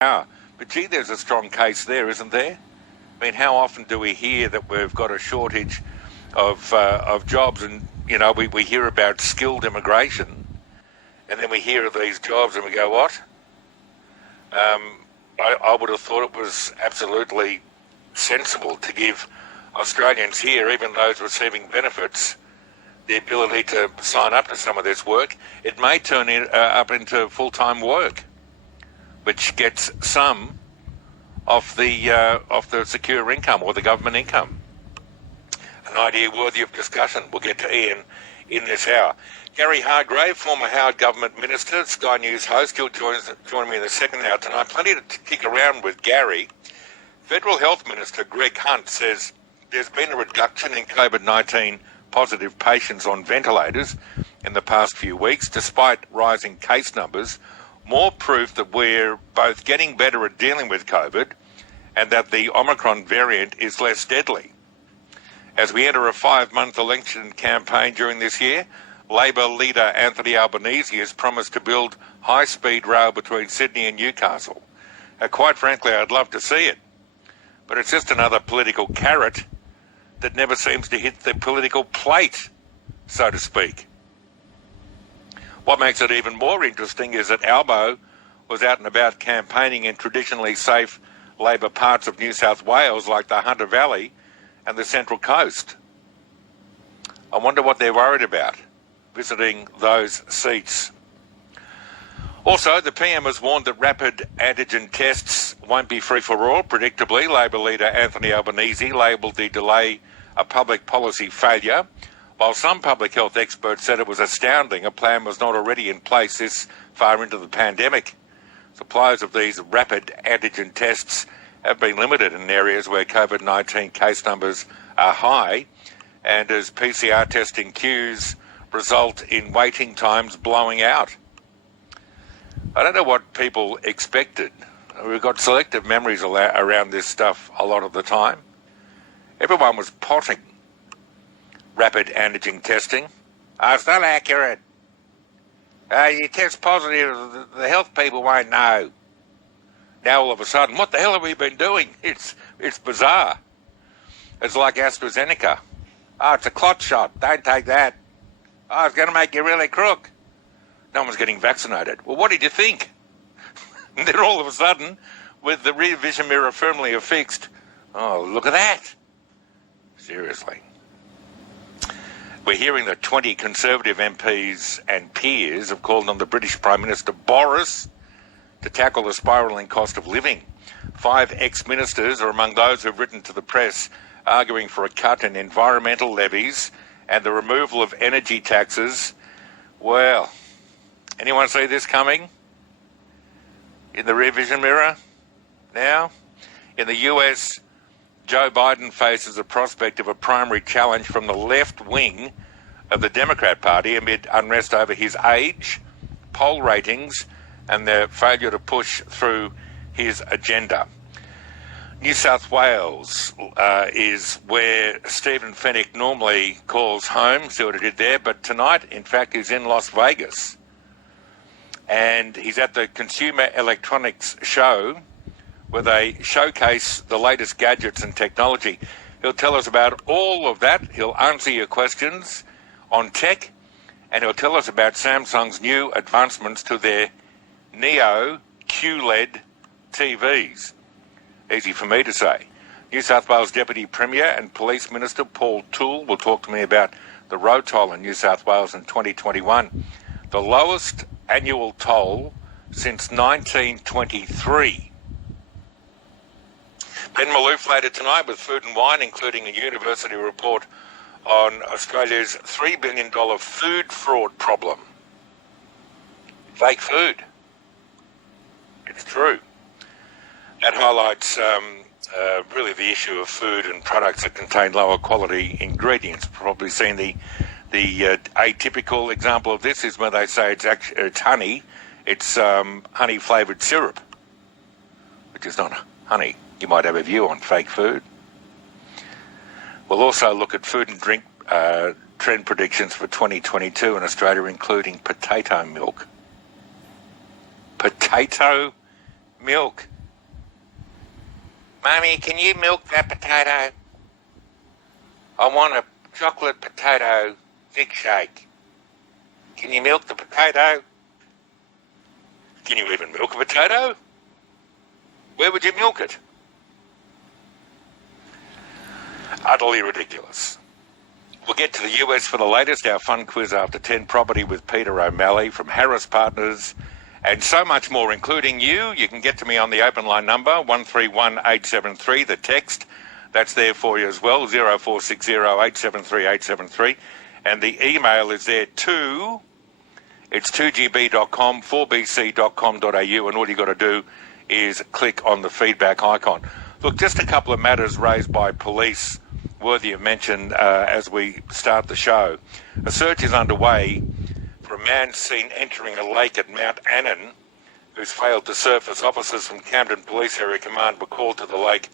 hour. But gee, there's a strong case there, isn't there? I mean, how often do we hear that we've got a shortage of jobs, and we hear about skilled immigration, and then we hear of these jobs and we go, what? I would have thought it was absolutely sensible to give Australians here, even those receiving benefits, the ability to sign up to some of this work. It may turn up into full-time work, which gets some of the secure income or the government income. An idea worthy of discussion. We'll get to Ian in this hour. Gary Hargrave, former Howard Government Minister, Sky News host, he'll join me in the second hour tonight. Plenty to kick around with Gary. Federal Health Minister Greg Hunt says there's been a reduction in COVID-19 positive patients on ventilators in the past few weeks, despite rising case numbers. More proof that we're both getting better at dealing with COVID and that the Omicron variant is less deadly. As we enter a 5-month election campaign during this year, Labor leader Anthony Albanese has promised to build high-speed rail between Sydney and Newcastle. Quite frankly, I'd love to see it, but it's just another political carrot that never seems to hit the political plate, so to speak. What makes it even more interesting is that Albo was out and about campaigning in traditionally safe Labor parts of New South Wales like the Hunter Valley and the Central Coast. I wonder what they're worried about visiting those seats. Also, the PM has warned that rapid antigen tests won't be free for all. Predictably, Labor leader Anthony Albanese labelled the delay a public policy failure, while some public health experts said it was astounding a plan was not already in place this far into the pandemic. Supplies of these rapid antigen tests have been limited in areas where COVID-19 case numbers are high, and as PCR testing queues result in waiting times blowing out. I don't know what people expected. We've got selective memories around this stuff a lot of the time. Everyone was potting rapid antigen testing. It's not accurate. You test positive, the health people won't know. Now all of a sudden, what the hell have we been doing? It's bizarre. It's like AstraZeneca. It's a clot shot. Don't take that. It's going to make you really crook. No one's getting vaccinated. Well, what did you think? And then all of a sudden, with the rear vision mirror firmly affixed, look at that. Seriously. We're hearing that 20 Conservative MPs and peers have called on the British Prime Minister Boris to tackle the spiralling cost of living. 5 ex-ministers are among those who've written to the press arguing for a cut in environmental levies and the removal of energy taxes. Well, anyone see this coming? In the rear vision mirror? Now? In the US, Joe Biden faces a prospect of a primary challenge from the left wing of the Democrat Party amid unrest over his age, poll ratings, and the failure to push through his agenda. New South Wales is where Stephen Fennick normally calls home. See what he did there. But tonight, in fact, he's in Las Vegas. And he's at the Consumer Electronics Show, where they showcase the latest gadgets and technology. He'll tell us about all of that. He'll answer your questions on tech, and he'll tell us about Samsung's new advancements to their Neo QLED TVs. Easy for me to say. New South Wales Deputy Premier and Police Minister Paul Toole will talk to me about the road toll in New South Wales in 2021. The lowest annual toll since 1923. Ben Malouf later tonight with Food and Wine, including a university report on Australia's $3 billion food fraud problem. Fake food. It's true. That highlights really the issue of food and products that contain lower quality ingredients. Probably seen the atypical example of this is when they say it's honey. It's honey flavoured syrup, which is not honey. You might have a view on fake food. We'll also look at food and drink trend predictions for 2022 in Australia, including potato milk. Potato milk. Mummy, can you milk that potato? I want a chocolate potato milkshake. Can you milk the potato? Can you even milk a potato? Where would you milk it? Utterly ridiculous. We'll get to the US for the latest, our fun quiz after 10, property with Peter O'Malley from Harris Partners, and so much more, including you. You can get to me on the open line number, 131873, the text. That's there for you as well, 0460 873 873. And the email is there too. It's 2gb.com, 4bc.com.au, and all you got to do is click on the feedback icon. Look, just a couple of matters raised by police worthy of mention as we start the show. A search is underway for a man seen entering a lake at Mount Annan who's failed to surface. Officers from Camden Police Area Command were called to the lake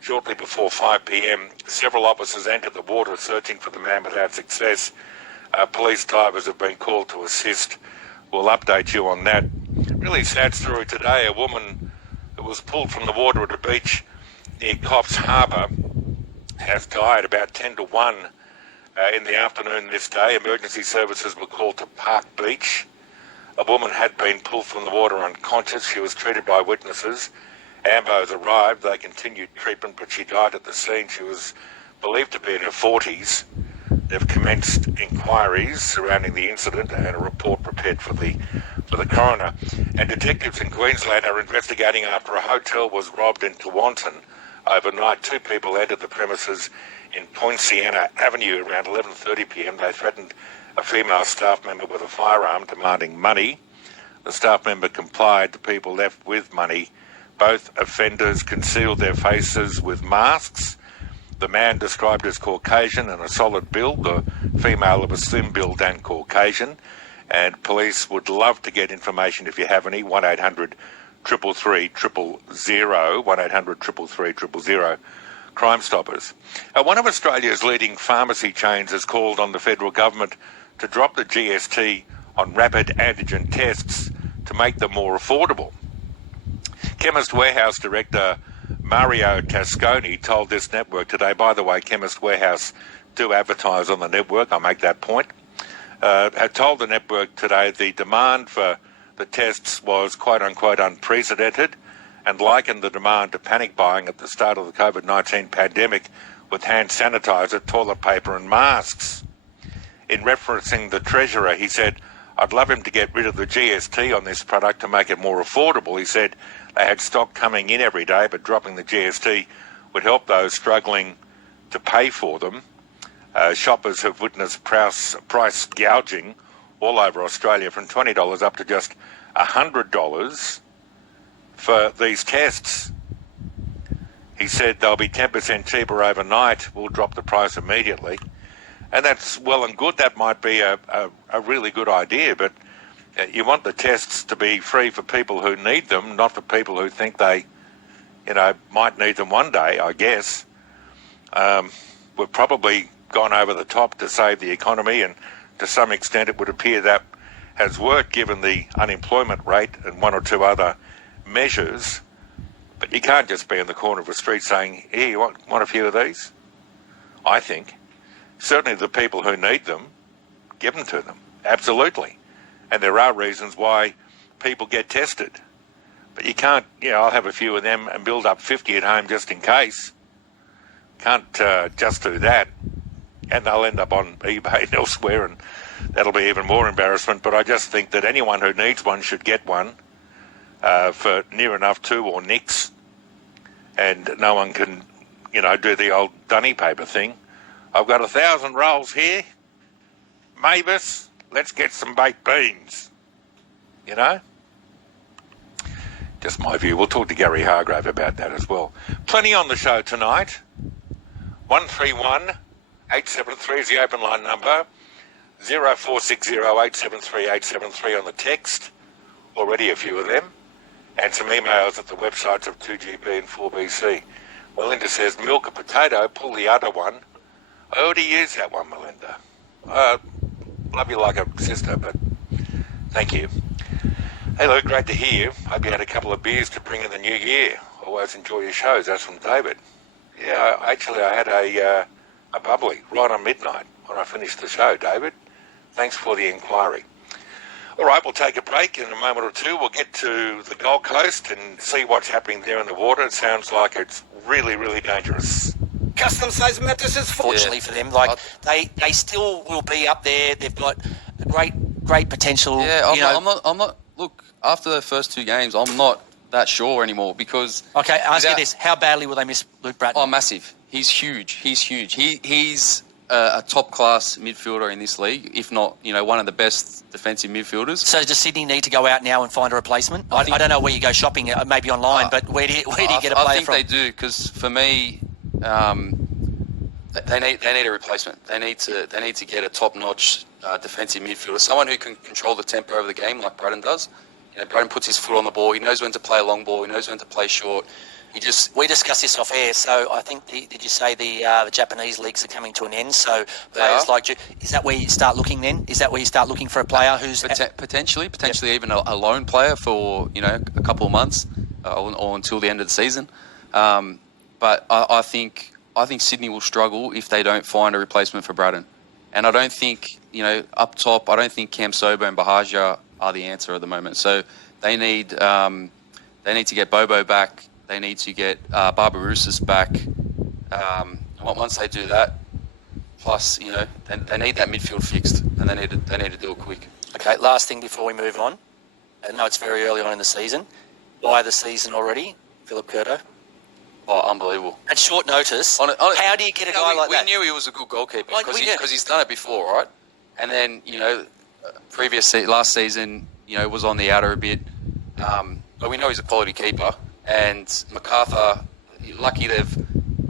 shortly before 5 p.m. Several officers entered the water searching for the man without success. Police divers have been called to assist. We'll update you on that. Really sad story today. A woman who was pulled from the water at a beach near Coffs Harbour has died about 10 to 1 in the afternoon this day. Emergency services were called to Park Beach. A woman had been pulled from the water unconscious. She was treated by witnesses. Ambos arrived. They continued treatment, but she died at the scene. She was believed to be in her 40s. They've commenced inquiries surrounding the incident and a report prepared for the coroner. And detectives in Queensland are investigating after a hotel was robbed in Tewantin. Overnight, 2 people entered the premises in Poinciana Avenue around 11:30 p.m. They threatened a female staff member with a firearm, demanding money. The staff member complied. The people left with money. Both offenders concealed their faces with masks. The man described as Caucasian and a solid build, the female of a slim build and Caucasian. And police would love to get information if you have any. 1-800 333 000, 1-800 333 000, Crime Stoppers. One of Australia's leading pharmacy chains has called on the federal government to drop the GST on rapid antigen tests to make them more affordable. Chemist Warehouse Director Mario Tasconi told this network today, by the way, Chemist Warehouse do advertise on the network, I'll make that point, had told the network today the demand for the tests was quote-unquote unprecedented and likened the demand to panic buying at the start of the COVID-19 pandemic with hand sanitizer, toilet paper and masks. In referencing the Treasurer, he said, I'd love him to get rid of the GST on this product to make it more affordable. He said they had stock coming in every day, but dropping the GST would help those struggling to pay for them. Shoppers have witnessed price gouging all over Australia from $20 up to just $100 for these tests. He said they'll be 10% cheaper overnight. We'll drop the price immediately. And that's well and good. That might be a really good idea, but you want the tests to be free for people who need them, not for people who think they, might need them one day, I guess. We've probably gone over the top to save the economy, and to some extent it would appear that has worked given the unemployment rate and one or two other measures. But you can't just be in the corner of a street saying, here, you want a few of these? I think. Certainly the people who need them, give them to them. Absolutely. And there are reasons why people get tested. But you can't, I'll have a few of them and build up 50 at home just in case. Can't just do that. And they'll end up on eBay and elsewhere, and that'll be even more embarrassment. But I just think that anyone who needs one should get one for near enough to or nix. And no one can, do the old dunny paper thing. I've got 1,000 rolls here. Mavis, let's get some baked beans. Just my view. We'll talk to Gary Hargrave about that as well. Plenty on the show tonight. 131 873 is the open line number. 0460 873 873 on the text. Already a few of them. And some emails at the websites of 2GB and 4BC. Melinda says, milk a potato, pull the other one. I already used that one, Melinda. Love you like a sister, but thank you. Hey Luke, great to hear you. Hope you had a couple of beers to bring in the new year. Always enjoy your shows. That's from David. Yeah, I had a bubbly right on midnight when I finished the show, David. Thanks for the inquiry. All right, we'll take a break in a moment or two. We'll get to the Gold Coast and see what's happening there in the water. It sounds like it's really, really dangerous. Custom-sized mattresses, fortunately for them, like they still will be up there. They've got a great potential. Yeah, I'm not. Look, after the first two games, I'm not that sure anymore because. Okay, ask you this: how badly will they miss Luke Bratton? Oh, massive. He's huge. He's a top-class midfielder in this league, if not, one of the best defensive midfielders. So does Sydney need to go out now and find a replacement? I don't know where you go shopping, maybe online, but where do you get a player from? I think they do, because for me, they need a replacement. They need to get a top-notch defensive midfielder, someone who can control the tempo of the game like Bratton does. Bratton puts his foot on the ball. He knows when to play a long ball. He knows when to play short. We discussed this off air. So I think did you say the Japanese leagues are coming to an end? So players like you, is that where you start looking then? Is that where you start looking for a player who's potentially even a loan player for a couple of months or until the end of the season? But I think Sydney will struggle if they don't find a replacement for Bratton. And I don't think up top. I don't think Cam Sobo and Bahagia are the answer at the moment. So they need to get Bobo back. They need to get Barbarousis back. Once they do that, plus they need that midfield fixed, and they need to do it quick. Okay, last thing before we move on. I know it's very early on in the season. Why the season already, Philip Curto? Oh, unbelievable! At short notice, how do you get a guy like that? We knew he was a good goalkeeper because he's done it before, right? And then last season, was on the outer a bit, but we know he's a quality keeper. And MacArthur, lucky they've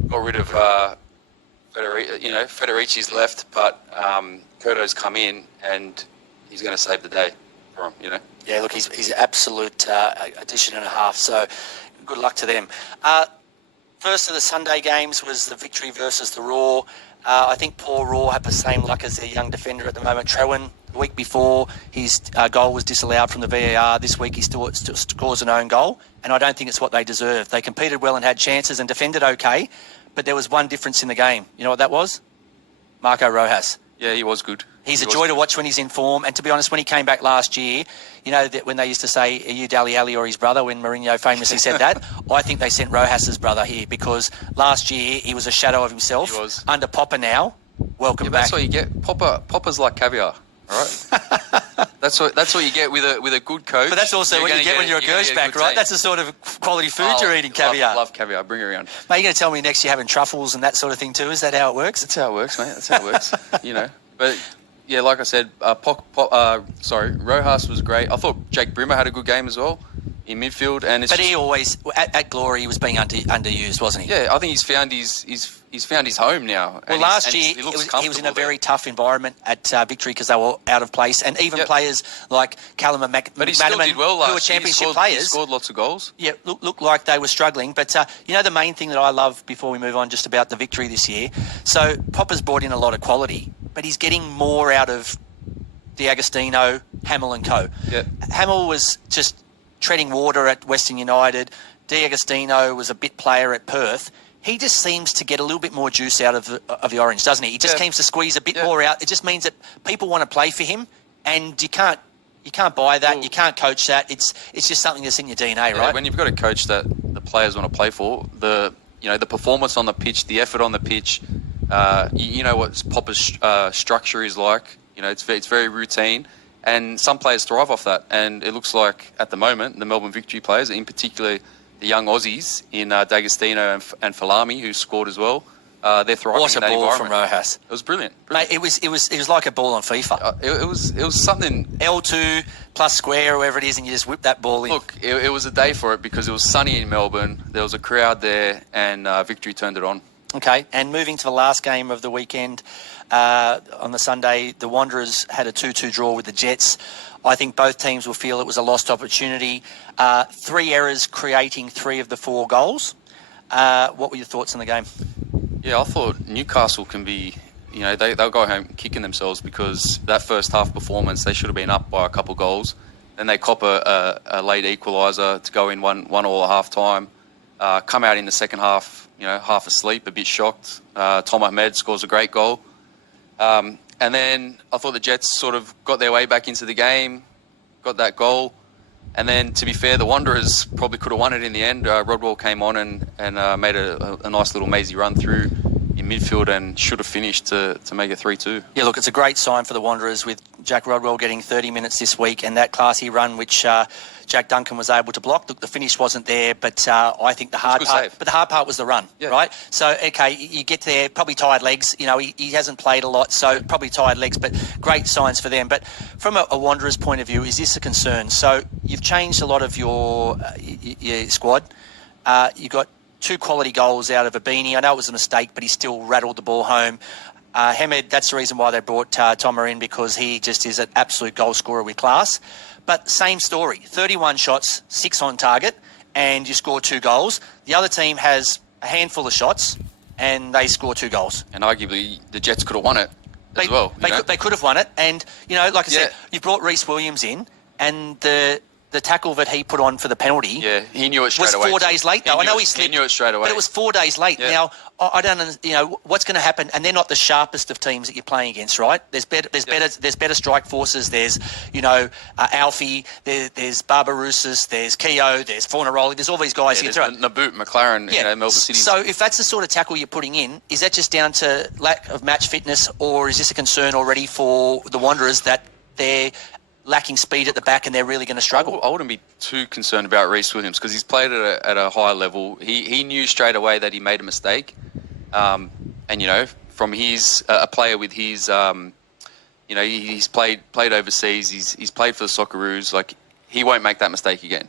got rid of Federici's left, but Curto's come in and he's going to save the day for him. Yeah, look, he's an absolute addition and a half. So good luck to them. First of the Sunday games was the Victory versus the Raw. I think Paul Raw had the same luck as their young defender at the moment, Trewin. The week before, his goal was disallowed from the VAR. This week, he still scores an own goal, and I don't think it's what they deserve. They competed well and had chances and defended okay, but there was one difference in the game. You know what that was? Marco Rojas. Yeah, he was good. He's a joy to watch when he's in form, and to be honest, when he came back last year, that when they used to say, are you Dali Ali or his brother, when Mourinho famously said that, I think they sent Rojas's brother here, because last year he was a shadow of himself. He was. Under Popper now, welcome back. That's what you get. Popper's like caviar. Right, that's what you get with a good coach. But that's also what you get when you're a Gershback, right? That's the sort of quality food you're eating, caviar. Love caviar. Bring it around. Mate, you're going to tell me next you're having truffles and that sort of thing too? Is that how it works? That's how it works, mate. That's how it works. But yeah, like I said, Rojas was great. I thought Jake Brimmer had a good game as well in midfield, and he always at Glory he was being underused, wasn't he? Yeah, I think he's found his home now. Well, last year he was in a very tough environment at Victory because they were out of place, and even players like Callum and but he still did well last who were championship players, he scored lots of goals. Yeah, looked like they were struggling. But the main thing that I love before we move on just about the Victory this year. So Popper's brought in a lot of quality, but he's getting more out of D'Agostino, Hamill and co. Yeah. Hamill was just treading water at Western United. D'Agostino was a bit player at Perth. He just seems to get a little bit more juice out of the orange, doesn't he? He just seems to squeeze a bit more out. It just means that people want to play for him, and you can't buy that. Well, you can't coach that. It's just something that's in your DNA, right? When you've got a coach that the players want to play for, the performance on the pitch, the effort on the pitch, what Popper's structure is like. It's very routine, and some players thrive off that. And it looks like at the moment the Melbourne Victory players, in particular the young Aussies in D'Agostino and Falami, who scored as well. They're thriving what in that environment. What a ball environment. from Rojas! It was brilliant. Mate, it was like a ball on FIFA. It was something. L2 plus square, or whoever it is, and you just whip that ball in. Look, it was a day for it because it was sunny in Melbourne. There was a crowd there, and Victory turned it on. Okay, and moving to the last game of the weekend, on the Sunday, the Wanderers had a 2-2 draw with the Jets. I think both teams will feel it was a lost opportunity. 3 errors creating 3 of the 4 goals. What were your thoughts on the game? Yeah, I thought Newcastle can be, they'll go home kicking themselves because that first half performance, they should have been up by a couple goals. Then they cop a late equaliser to go in one all at half time. Come out in the second half, half asleep, a bit shocked. Tom Ahmed scores a great goal. And then I thought the Jets sort of got their way back into the game, got that goal. And then, to be fair, the Wanderers probably could have won it in the end. Rodwell came on and made a nice little mazy run through in midfield and should have finished to make it 3-2. Yeah, look, it's a great sign for the Wanderers with Jack Rodwell getting 30 minutes this week and that classy run which Jack Duncan was able to block. Look, the finish wasn't there, but I think the hard part was the run, right? So, okay, you get there, probably tired legs. He hasn't played a lot, so probably tired legs, but great signs for them. But from a Wanderers point of view, is this a concern? So you've changed a lot of your squad. You got 2 quality goals out of Abini. I know it was a mistake, but he still rattled the ball home. Hamed, that's the reason why they brought Tomer in, because he just is an absolute goal scorer with class. But same story, 31 shots, 6 on target, and you score 2 goals. The other team has a handful of shots, and they score 2 goals. And arguably, the Jets could have won it as well. They could have won it. And, like I said, you brought Reece Williams in, and the tackle that he put on for the penalty he knew it straight away. Was 4 days late, though. I know he slipped. He knew it straight away. But it was 4 days late. Yeah. Now, I don't what's going to happen, and they're not the sharpest of teams that you're playing against, right? There's better strike forces. There's, Alfie, there's Barbarousis, there's Keogh, there's Fornaroli, there's all these guys here. There's Naboot, McLaren, Melbourne City. So if that's the sort of tackle you're putting in, is that just down to lack of match fitness, or is this a concern already for the Wanderers that they're lacking speed at the back and they're really going to struggle? I wouldn't be too concerned about Reece Williams because he's played at a high level. He knew straight away that he made a mistake. And, from his a player with his, he's played overseas. He's played for the Socceroos. Like, he won't make that mistake again.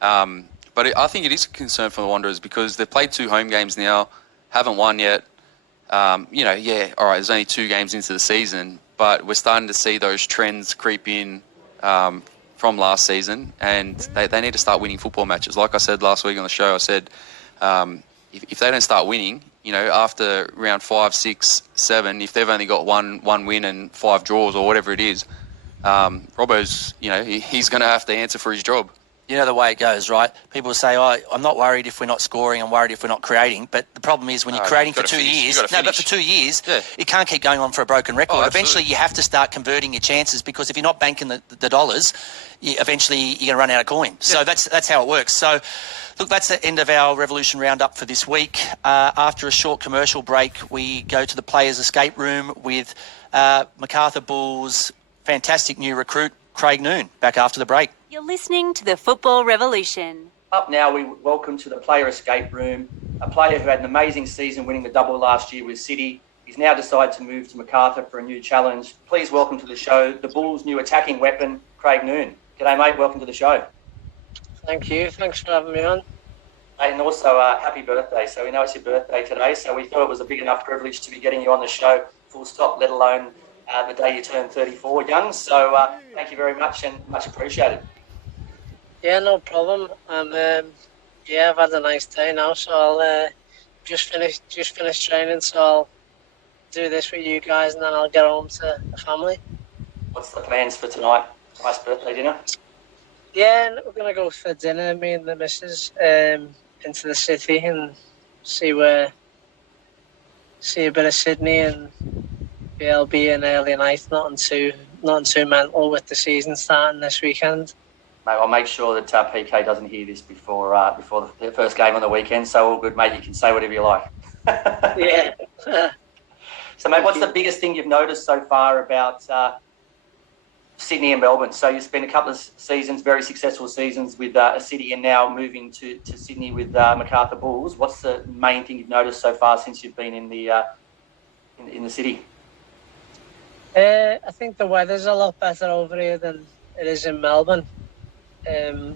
But I think it is a concern for the Wanderers because they've played 2 home games now, haven't won yet. All right, there's only 2 games into the season, but we're starting to see those trends creep in from last season, and they need to start winning football matches. Like I said last week on the show, I said if they don't start winning, after round 5, 6, 7, if they've only got one win and 5 draws or whatever it is, Robbo's, he's going to have to answer for his job. You know the way it goes, right? People say, I'm not worried if we're not scoring, I'm worried if we're not creating. But the problem is when you're creating for 2 years, but for 2 years, it can't keep going on for a broken record. Eventually you have to start converting your chances because if you're not banking the dollars, eventually you're going to run out of coin. So that's how it works. So, look, that's the end of our Revolution Roundup for this week. After a short commercial break, we go to the Players' Escape Room with MacArthur Bulls' fantastic new recruit, Craig Noon, back after the break. You're listening to the Football Revolution. Up now, we welcome to the Player Escape Room a player who had an amazing season winning the double last year with City. He's now decided to move to MacArthur for a new challenge. Please welcome to the show the Bulls' new attacking weapon, Craig Noon. G'day, mate. Welcome to the show. Thank you. Thanks for having me on. And also, happy birthday. So we know it's your birthday today, so we thought it was a big enough privilege to be getting you on the show, full stop, let alone the day you turn 34 young. So thank you very much and much appreciated. Yeah, no problem. I've had a nice day now, so I'll just finish training, so I'll do this with you guys and then I'll get home to the family. What's the plans for tonight? Nice birthday dinner? Yeah, we're going to go for dinner, me and the missus, into the city and see a bit of Sydney, and it'll be an early night, nothing too mental with the season starting this weekend. Mate, I'll make sure that PK doesn't hear this before the first game on the weekend, so all good, mate. You can say whatever you like. Yeah. So, mate, what's the biggest thing you've noticed so far about Sydney and Melbourne? So you spent a couple of seasons, very successful seasons with a City, and now moving to Sydney with MacArthur Bulls. What's the main thing you've noticed so far since you've been in the city? I think the weather's a lot better over here than it is in Melbourne.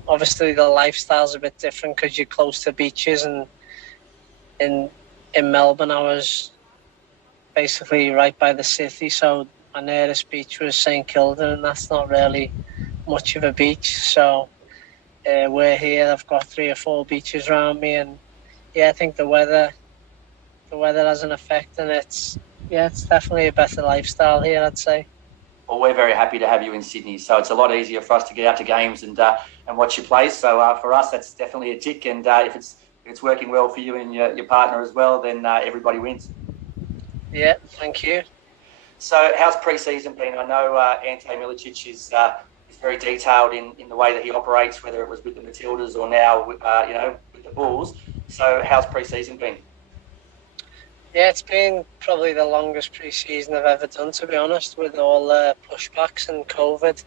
Obviously the lifestyle's a bit different because you're close to beaches, and in Melbourne I was basically right by the city, so my nearest beach was St Kilda, and that's not really much of a beach. So we're here, I've got 3 or 4 beaches around me, and I think the weather has an effect, and it's definitely a better lifestyle here, I'd say. well, we're very happy to have you in Sydney. So it's a lot easier for us to get out to games and watch you play. So for us, that's definitely a tick. And if it's working well for you and your partner as well, then everybody wins. Yeah, thank you. So how's pre-season been? I know Ante Milicic is very detailed in the way that he operates, whether it was with the Matildas or now with the Bulls. So how's pre-season been? Yeah, it's been probably the longest pre-season I've ever done, to be honest, with all pushbacks and COVID.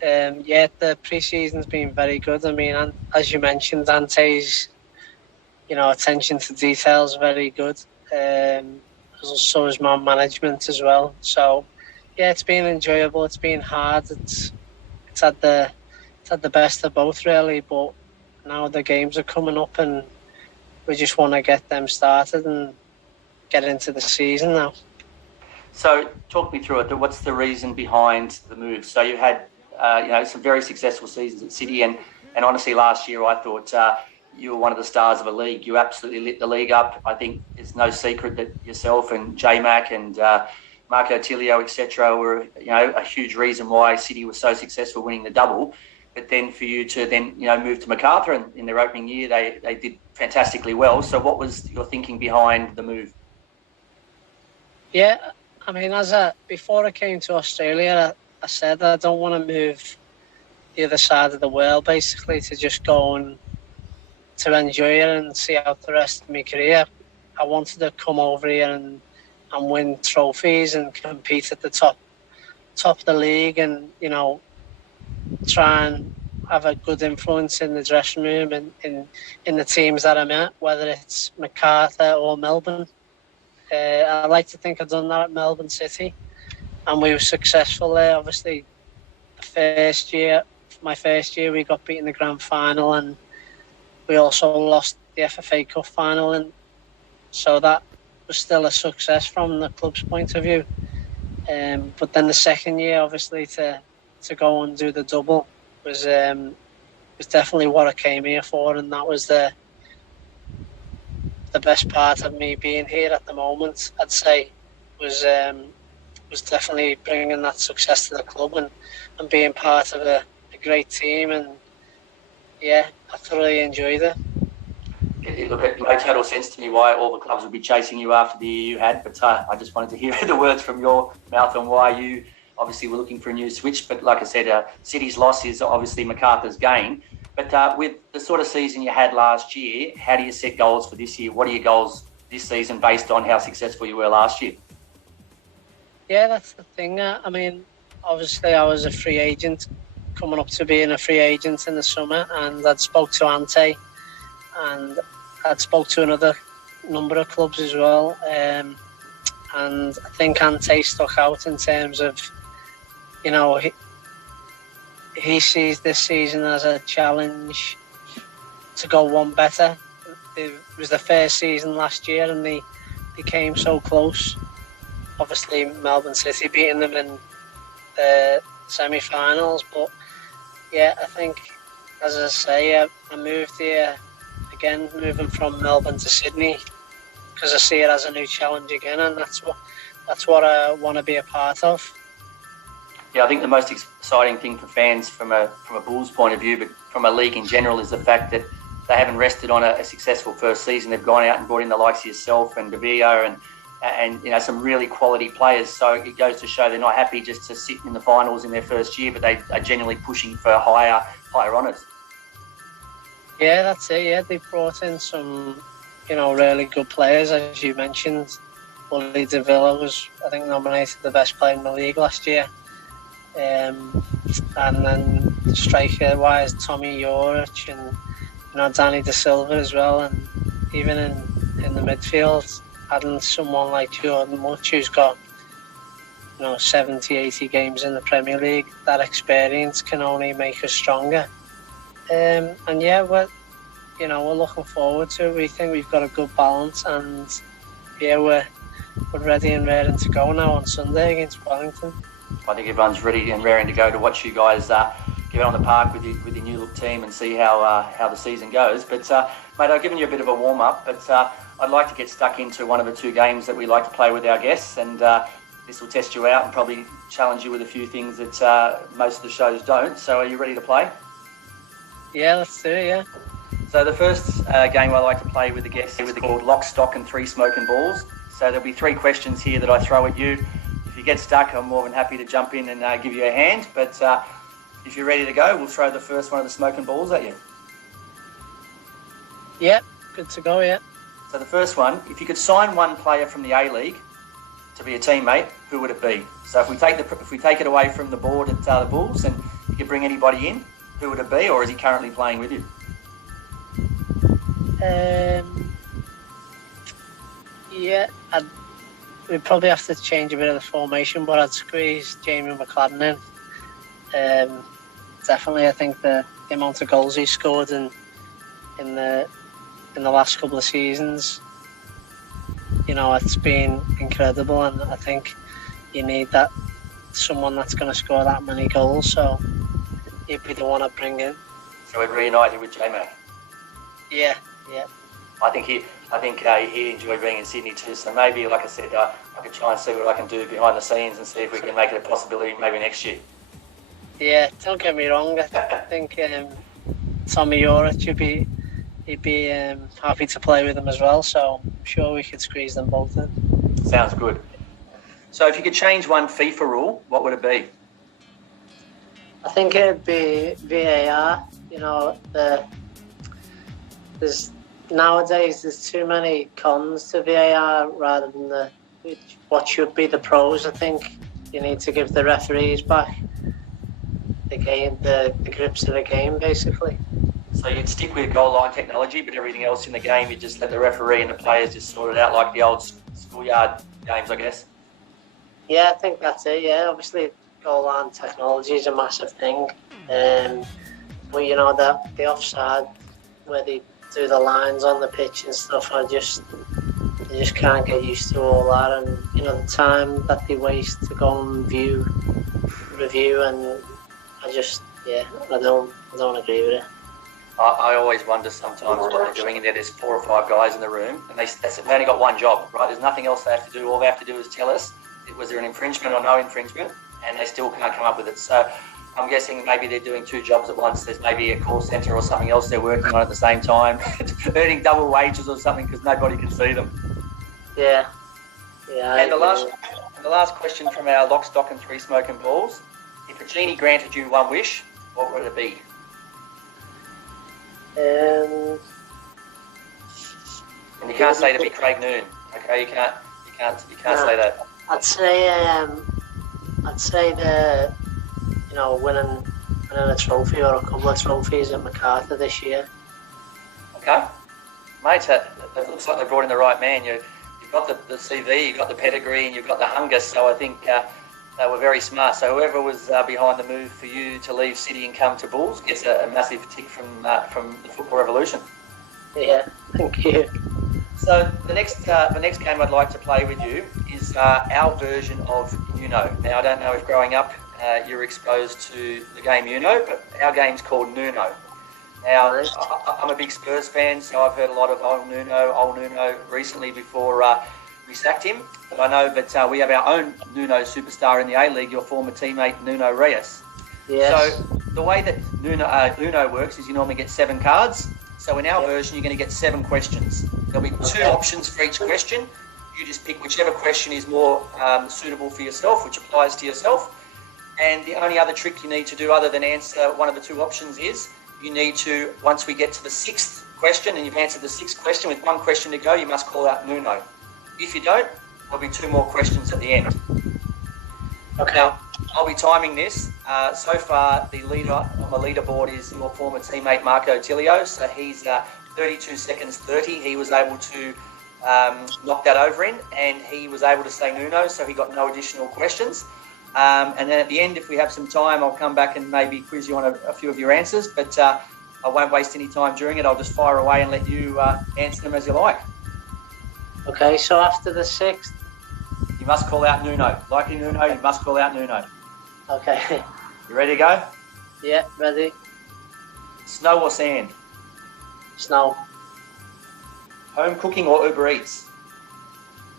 The pre-season's been very good. I mean, and as you mentioned, Ante's, attention to detail is very good. So is my management as well. So, yeah, it's been enjoyable. It's been hard. It's had the best of both, really. But now the games are coming up, and we just want to get them started and get into the season now. So talk me through it. What's the reason behind the move? So you had some very successful seasons at City, and honestly last year I thought you were one of the stars of a league. You absolutely lit the league up. I think there's no secret that yourself and J-Mac and Marco Tilio, etc., were a huge reason why City was so successful winning the double. But then for you to then move to Macarthur, and in their opening year they did fantastically well. So what was your thinking behind the move? Yeah, I mean, before I came to Australia, I said I don't want to move the other side of the world, basically, to just go and to enjoy it and see out the rest of my career. I wanted to come over here and win trophies and compete at the top of the league, and try and have a good influence in the dressing room and in the teams that I'm at, whether it's Macarthur or Melbourne. I like to think I've done that at Melbourne City, and we were successful there. Obviously, my first year, we got beat in the grand final, and we also lost the FFA Cup final, and so that was still a success from the club's point of view. But then the second year, obviously, to go and do the double was definitely what I came here for, and that was the best part of me being here at the moment. I'd say was definitely bringing that success to the club and being part of a great team, and yeah, I thoroughly enjoyed it. It makes total sense to me why all the clubs would be chasing you after the year you had, but I just wanted to hear the words from your mouth on why you obviously were looking for a new switch. But like I said, City's loss is obviously Macarthur's gain. But with the sort of season you had last year, how do you set goals for this year? What are your goals this season based on how successful you were last year? Yeah, that's the thing. I mean, obviously I was a free agent, coming up to being a free agent in the summer, and I'd spoke to Ante, and I'd spoke to another number of clubs as well. And I think Ante stuck out in terms of, he sees this season as a challenge to go one better. It was the first season last year, and they came so close. Obviously, Melbourne City beating them in the semi-finals. But yeah, I think, as I say, I moved here again, moving from Melbourne to Sydney, because I see it as a new challenge again, and that's what I want to be a part of. Yeah, I think the most exciting thing for fans from a Bulls point of view, but from a league in general, is the fact that they haven't rested on a successful first season. They've gone out and brought in the likes of yourself and Davio and some really quality players. So it goes to show they're not happy just to sit in the finals in their first year, but they are genuinely pushing for higher honours. Yeah, that's it. Yeah, they brought in some, really good players, as you mentioned. Wally Davila was, I think, nominated the best player in the league last year. And then striker-wise, Tommy Yorich and Danny De Silva as well. And even in the midfield, adding someone like Jordan Much, who's got 70, 80 games in the Premier League, that experience can only make us stronger. And yeah, we're looking forward to it. We think we've got a good balance, and yeah, we're ready and raring to go now on Sunday against Wellington. I think everyone's ready and raring to go to watch you guys get on the park with your new look team and see how the season goes. But mate, I've given you a bit of a warm up, but I'd like to get stuck into one of the two games that we like to play with our guests. And This will test you out and probably challenge you with a few things that most of the shows don't. So are you ready to play? Yeah, let's do it, yeah. So the first game I like to play with the guests is called Lock, Stock and Three Smoking Balls. So there'll be 3 questions here that I throw at you. If you get stuck, I'm more than happy to jump in and give you a hand. But if you're ready to go, we'll throw the first one of the smoking balls at you. Yeah, good to go, yeah. So the first one, if you could sign one player from the A-League to be a teammate, who would it be? So if we take it away from the board at the Bulls and you could bring anybody in, who would it be, or is he currently playing with you? Yeah, we'd probably have to change a bit of the formation, but I'd squeeze Jamie McLaren in. Definitely, I think the amount of goals he scored in the last couple of seasons, it's been incredible, and I think you need someone that's going to score that many goals. So he'd be the one I'd bring in. So we'd reunite you with J-Mac. Yeah. I think he enjoyed being in Sydney too. So maybe, like I said, I could try and see what I can do behind the scenes and see if we can make it a possibility maybe next year. Yeah, don't get me wrong. I think Tommy Yorich, he'd be happy to play with him as well. So I'm sure we could squeeze them both in. Sounds good. So if you could change one FIFA rule, what would it be? I think it'd be VAR. Nowadays there's too many cons to VAR rather than what should be the pros. I think you need to give the referees back the grips of the game, basically. So you'd stick with goal line technology, but everything else in the game, you just let the referee and the players just sort it out like the old schoolyard games, I guess. Yeah, I think that's it. Yeah, obviously goal line technology is a massive thing, but the offside where they do the lines on the pitch and stuff, I just can't get used to all that, and the time that they waste to go and review, and I don't agree with it. I always wonder sometimes what they're doing, and there's 4 or 5 guys in the room, and they've only got one job, right? There's nothing else they have to do. All they have to do is tell us, was there an infringement or no infringement, and they still can't come up with it. So I'm guessing maybe they're doing 2 jobs at once. There's maybe a call centre or something else they're working on at the same time, earning double wages or something because nobody can see them. Yeah. And the last question from our Lock, Stock and Three Smoking Balls: if a genie granted you one wish, what would it be? Um, And you can't say to be Craig Noon, okay? You can't say that. I'd say winning a trophy or a couple of trophies at MacArthur this year. Okay, mate, it looks like they brought in the right man. You've got the CV, you've got the pedigree, and you've got the hunger. So I think they were very smart. So whoever was behind the move for you to leave City and come to Bulls gets a massive tick from the Football Revolution. Yeah, thank you. So the next game I'd like to play with you is our version of Uno. Now I don't know if growing up you're exposed to the game Uno, but our game's called Nuno. Now I'm a big Spurs fan, so I've heard a lot of old Nuno recently before we sacked him. But I know that we have our own Nuno superstar in the A-League, your former teammate Nuno Reyes. Yes. So the way that Uno works is you normally get 7 cards. So in our version, you're going to get 7 questions. There'll be 2 options for each question. You just pick whichever question is more suitable for yourself, which applies to yourself. And the only other trick you need to do other than answer one of the 2 options is you need to, once we get to the 6th question and you've answered the 6th question with 1 question to go, you must call out Nuno. If you don't, there'll be 2 more questions at the end. Okay. Now, I'll be timing this. So far, the leader on the leaderboard is your former teammate Marco Tilio. So he's 32 seconds 30. He was able to knock that over in, and he was able to say Nuno, so he got no additional questions. And then at the end, if we have some time, I'll come back and maybe quiz you on a few of your answers. But I won't waste any time during it. I'll just fire away and let you answer them as you like. Okay, so after the 6th? You must call out Nuno. Like Nuno, you must call out Nuno. Okay. You ready to go? Yeah, ready. Snow or sand? Snow. Home cooking or Uber Eats?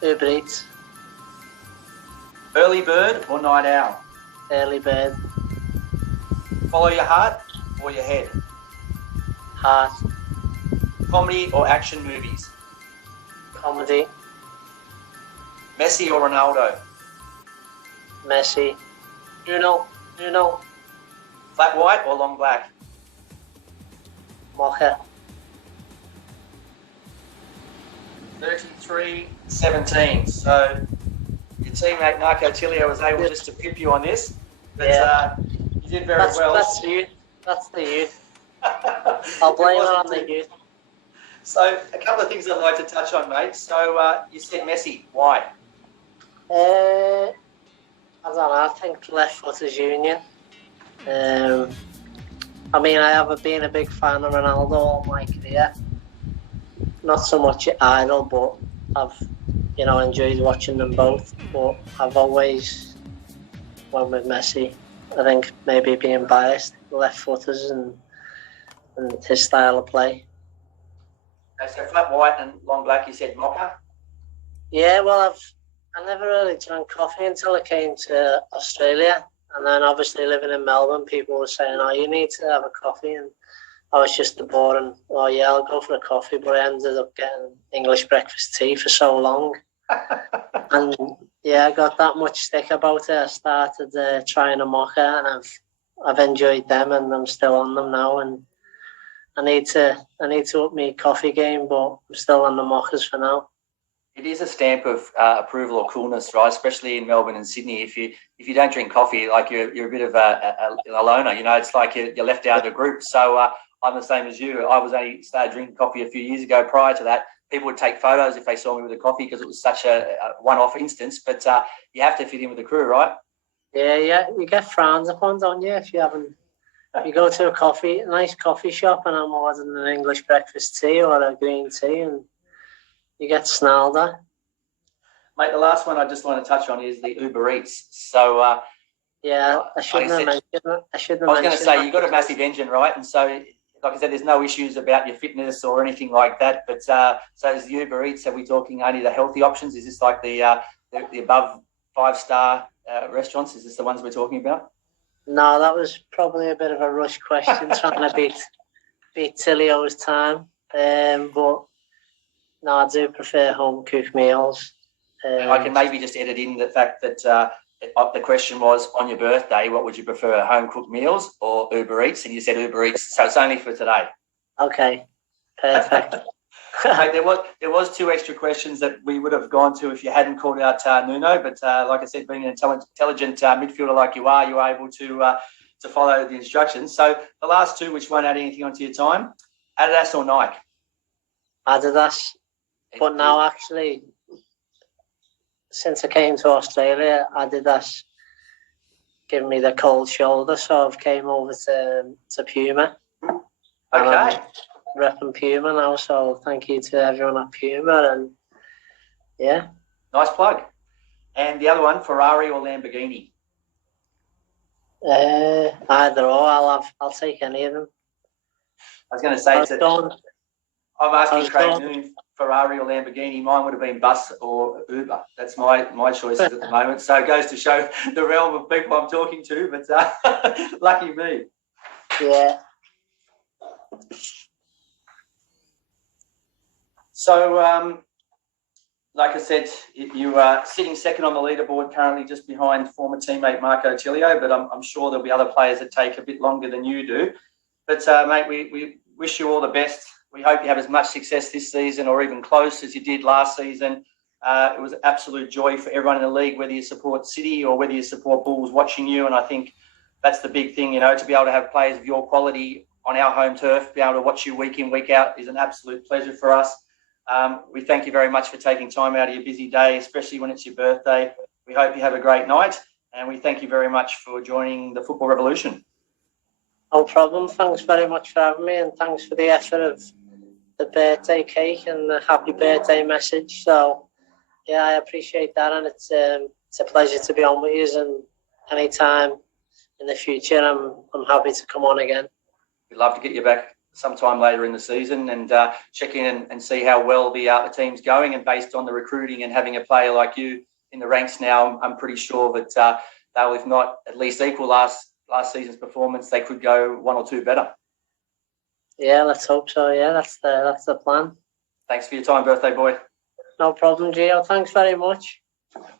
Uber Eats. Early bird or night owl? Early bird. Follow your heart or your head? Heart. Comedy or action movies? Comedy. Messi or Ronaldo? Messi. Uno. Flat white or long black? Mocha. 33-17. So your teammate Marco Tilio was able just to pip you on this. But you did very well. That's you. That's the youth. I'll blame it on the youth. So a couple of things I'd like to touch on, mate. So you said Messi. Why? I don't know. I think left footers union. I mean, I have been a big fan of Ronaldo all my career. Not so much idol, but I've enjoyed watching them both. But I've always went with Messi. I think maybe being biased, left footers and his style of play. Okay, so flat white and long black. You said mocha. Yeah, well, I never really drank coffee until I came to Australia. And then obviously living in Melbourne, people were saying, oh, you need to have a coffee. And I was just the boring, oh yeah, I'll go for a coffee. But I ended up getting English breakfast tea for so long. And yeah, I got that much stick about it. I started trying a mocha and I've enjoyed them and I'm still on them now. And I need to up my coffee game, but I'm still on the mochas for now. It is a stamp of approval or coolness, right? Especially in Melbourne and Sydney. If you don't drink coffee, like you're a bit of a loner. It's like you're left out of the group. So I'm the same as you. I was only started drinking coffee a few years ago. Prior to that, people would take photos if they saw me with a coffee because it was such a one-off instance. But you have to fit in with the crew, right? Yeah. You get frowned upon, don't you? If you haven't, you go to a nice coffee shop, and I'm ordering an English breakfast tea or a green tea, and you get snarled at. Mate, the last one I just want to touch on is the Uber Eats. So, I shouldn't have mentioned it. I was going to say, you've got a massive engine, right? And so, like I said, there's no issues about your fitness or anything like that. But so is the Uber Eats. Are we talking only the healthy options? Is this like the above 5-star restaurants? Is this the ones we're talking about? No, that was probably a bit of a rush question trying to beat Tilio's time. But no, I do prefer home cooked meals. I can maybe just edit in the fact that the question was, on your birthday, what would you prefer, home cooked meals or Uber Eats? And you said Uber Eats, so it's only for today. Okay, perfect. Mate, there was 2 extra questions that we would have gone to if you hadn't called out Nuno, but like I said, being an intelligent midfielder like you are, you're able to follow the instructions. So the last 2, which won't add anything onto your time, Adidas or Nike? Adidas. But now, actually, since I came to Australia, Adidas giving me the cold shoulder, so I've came over to Puma. Okay. Repping Puma now, so thank you to everyone at Puma, and yeah. Nice plug. And the other one, Ferrari or Lamborghini? Either or, I'll take any of them. I was going to say, I'm asking Craig Noon, Ferrari or Lamborghini. Mine would have been bus or Uber. That's my choices at the moment. So it goes to show the realm of people I'm talking to, but lucky me. Yeah. So, like I said, you are sitting second on the leaderboard currently, just behind former teammate Marco Tilio, but I'm sure there'll be other players that take a bit longer than you do. But, mate, we wish you all the best. We hope you have as much success this season or even close as you did last season. It was an absolute joy for everyone in the league, whether you support City or whether you support Bulls, watching you. And I think that's the big thing, to be able to have players of your quality on our home turf, be able to watch you week in, week out is an absolute pleasure for us. We thank you very much for taking time out of your busy day, especially when it's your birthday. We hope you have a great night, and we thank you very much for joining the Football Revolution. No problem. Thanks very much for having me, and thanks for the effort of the birthday cake and the happy birthday message. So, yeah, I appreciate that, and it's a pleasure to be on with you. And anytime in the future, I'm happy to come on again. We'd love to get you back sometime later in the season and check in and see how well the team's going. And based on the recruiting and having a player like you in the ranks now. I'm pretty sure that they'll, if not at least equal last season's performance, they could go one or two better. Yeah, let's hope so. Yeah, that's the plan. Thanks for your time, birthday boy. No problem, Gio. Thanks very much.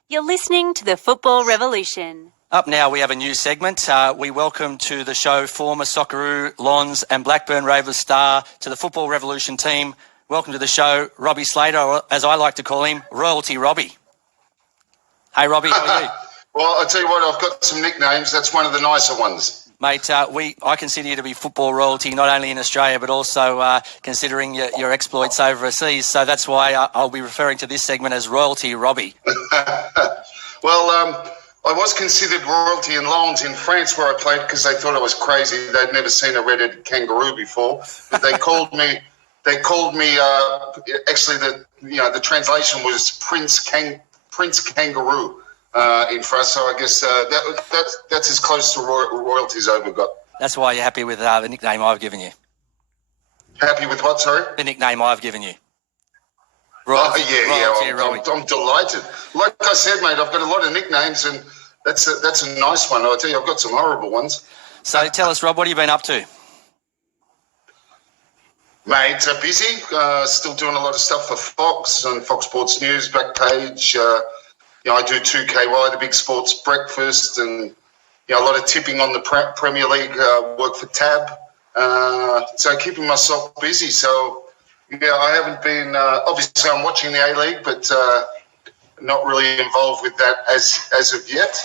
You're listening to the Football Revolution. Up now, we have a new segment. We welcome to the show former Socceroo, Lons and Blackburn Rovers star to the Football Revolution team. Welcome to the show, Robbie Slater, or as I like to call him, Royalty Robbie. Hey, Robbie, how are you? Well, I'll tell you what, I've got some nicknames. That's one of the nicer ones. Mate, I consider you to be football royalty, not only in Australia, but also considering your exploits overseas. So that's why I'll be referring to this segment as Royalty Robbie. Well, I was considered royalty in Lons in France where I played because they thought I was crazy. They'd never seen a red-headed kangaroo before. But they called me. Actually, the translation was Prince Kangaroo in France. So I guess that's as close to royalty as I ever got. That's why you're happy with the nickname I've given you. Happy with what? Sorry. The nickname I've given you. Royalty, I'm delighted. Like I said, mate, I've got a lot of nicknames, and that's a nice one. I'll tell you, I've got some horrible ones. So tell us, Rob, what have you been up to? Mate, busy. Still doing a lot of stuff for Fox and Fox Sports News, Backpage. I do 2KY, the big sports breakfast, and a lot of tipping on the Premier League. Work for Tab, so keeping myself busy. So. Yeah, I haven't been. Obviously, I'm watching the A-League, but not really involved with that as of yet.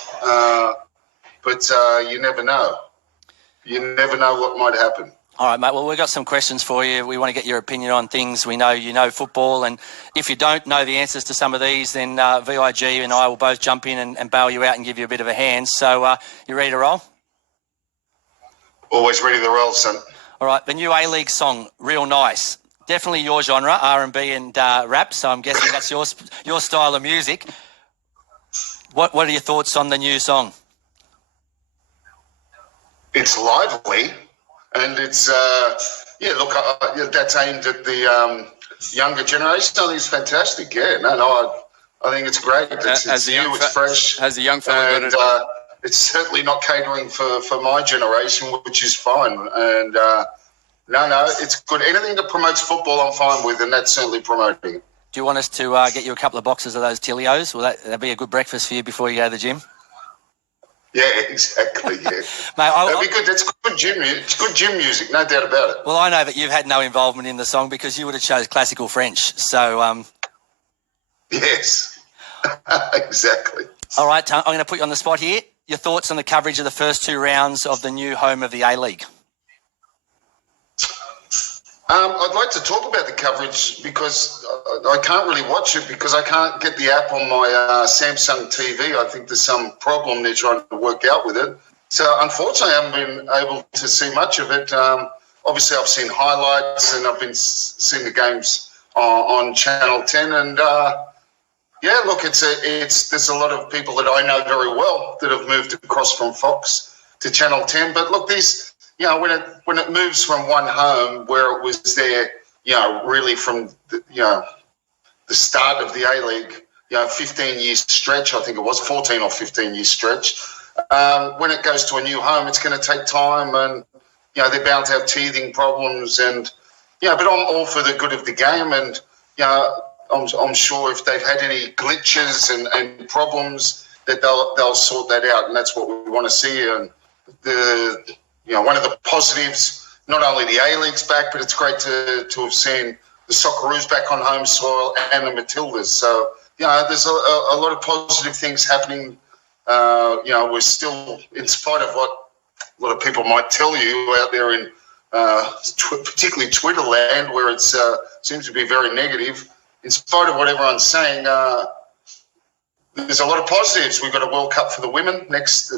But you never know. You never know what might happen. All right, mate. Well, we've got some questions for you. We want to get your opinion on things. We know you know football, and if you don't know the answers to some of these, then VIG and I will both jump in and bail you out and give you a bit of a hand. So, you ready to roll? Always ready to roll, son. All right. The new A-League song, Real Nice. Definitely your genre, R&B and rap, so I'm guessing that's your style of music. What are your thoughts on the new song? It's lively, and it's, that's aimed at the younger generation. I think it's fantastic, I think it's great. It's new, it's fresh. Has the young fella got it? It's certainly not catering for my generation, which is fine, and... No, it's good. Anything that promotes football, I'm fine with, and that's certainly promoting it. Do you want us to get you a couple of boxes of those Tilios? Will that be a good breakfast for you before you go to the gym? Yeah, exactly, yeah. Mate, that'd be good. That's good gym music. It's good gym music, no doubt about it. Well, I know that you've had no involvement in the song because you would have chose classical French, so... Yes, exactly. All right, I'm going to put you on the spot here. Your thoughts on the coverage of the first two rounds of the new home of the A-League? I'd like to talk about the coverage because I can't really watch it because I can't get the app on my Samsung TV. I think there's some problem they're trying to work out with it. So unfortunately, I haven't been able to see much of it. Obviously, I've seen highlights and I've been seeing the games on Channel 10. And look, there's a lot of people that I know very well that have moved across from Fox to Channel 10. But look, these. When it moves from one home where it was there, really from the start of the A-League, 15-year stretch, I think it was 14 or 15-year stretch. When it goes to a new home, it's going to take time, and they're bound to have teething problems, and but I'm all for the good of the game, and I'm sure if they've had any glitches and problems that they'll sort that out, and that's what we want to see. And one of the positives, not only the A-League's back, but it's great to have seen the Socceroos back on home soil and the Matildas. So, there's a lot of positive things happening. We're still, in spite of what a lot of people might tell you out there in particularly Twitter land, where it seems to be very negative, in spite of what everyone's saying, there's a lot of positives. We've got a World Cup for the women next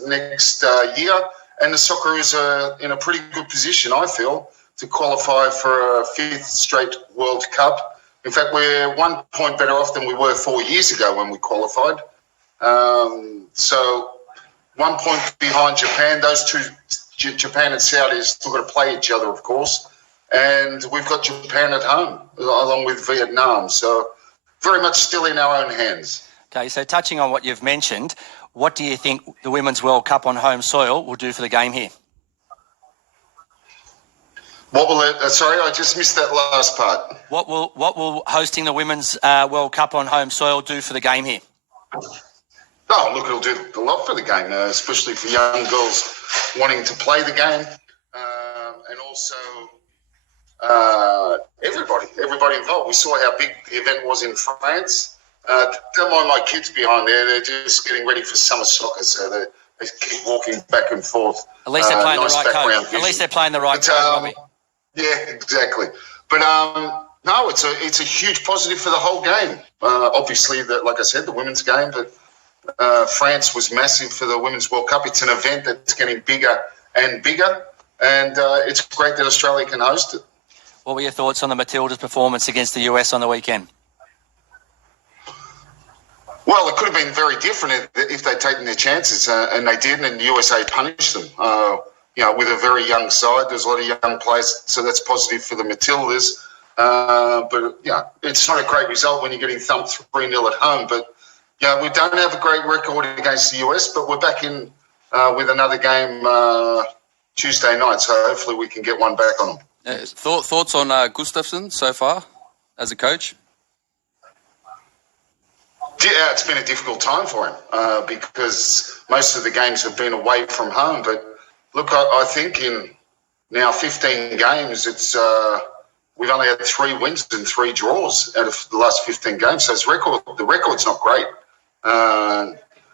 year. And the Socceroos are in a pretty good position, I feel, to qualify for a fifth straight World Cup. In fact, we're 1 point better off than we were 4 years ago when we qualified. So 1 point behind Japan. Those two, Japan and Saudi, have still got to play each other, of course. And we've got Japan at home, along with Vietnam. So very much still in our own hands. Okay, so touching on what you've mentioned, what do you think the Women's World Cup on home soil will do for the game here? What will it? Sorry, I just missed that last part. What will hosting the Women's World Cup on home soil do for the game here? Oh, look, it'll do a lot for the game, especially for young girls wanting to play the game, and also everybody involved. We saw how big the event was in France. Don't mind my kids behind there; they're just getting ready for summer soccer, so they keep walking back and forth. At least they're playing nice the right background coach. vision. At least they're playing the right coach, Robbie. Yeah, exactly. But no, it's a huge positive for the whole game. Obviously, like I said, the women's game, but France was massive for the Women's World Cup. It's an event that's getting bigger and bigger, and it's great that Australia can host it. What were your thoughts on the Matildas' performance against the US on the weekend? Well, it could have been very different if they'd taken their chances, and they didn't, and the USA punished them. With a very young side, there's a lot of young players, so that's positive for the Matildas. But it's not a great result when you're getting thumped 3-0 at home. But we don't have a great record against the US, but we're back in with another game Tuesday night, so hopefully we can get one back on them. Thoughts on Gustafsson so far as a coach? Yeah, it's been a difficult time for him because most of the games have been away from home. But look, I think in now 15 games, it's we've only had 3 wins and 3 draws out of the last 15 games. So the record's not great.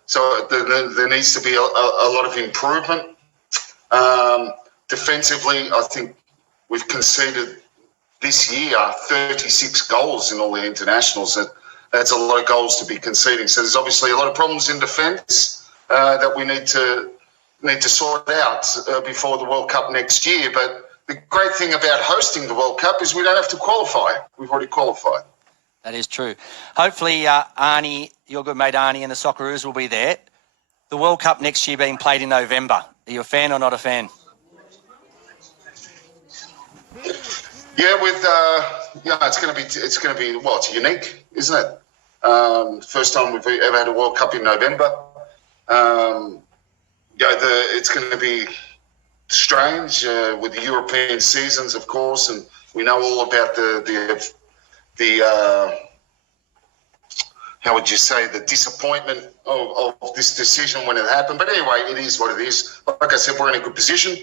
So there needs to be a lot of improvement. Defensively, I think we've conceded this year 36 goals in all the internationals. That's a lot of goals to be conceding. So there's obviously a lot of problems in defence that we need to sort out before the World Cup next year. But the great thing about hosting the World Cup is we don't have to qualify. We've already qualified. That is true. Hopefully, Arnie, your good mate Arnie and the Socceroos will be there. The World Cup next year being played in November. Are you a fan or not a fan? Yeah, it's going to be well, it's unique, isn't it? First time we've ever had a World Cup in November. It's going to be strange with the European seasons, of course, and we know all about the how would you say, the disappointment of this decision when it happened. But anyway, it is what it is. Like I said, we're in a good position.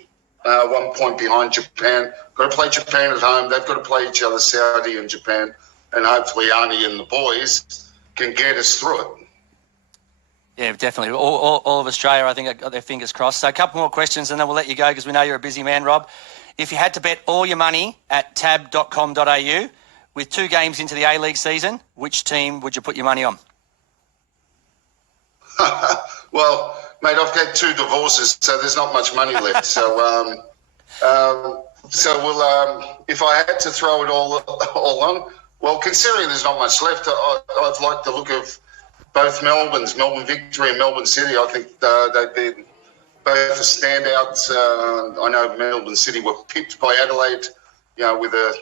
1 point behind Japan. Got to play Japan at home. They've got to play each other, Saudi and Japan, and hopefully Arnie and the boys can get us through it. Yeah, definitely. All of Australia, I think, have got their fingers crossed. So a couple more questions and then we'll let you go because we know you're a busy man, Rob. If you had to bet all your money at tab.com.au with 2 games into the A-League season, which team would you put your money on? Well, mate, I've had 2 divorces, so there's not much money left. So we'll if I had to throw it all on, well, considering there's not much left, I've liked the look of both Melbourne Victory and Melbourne City. I think they've been both a standout. I know Melbourne City were pipped by Adelaide, with a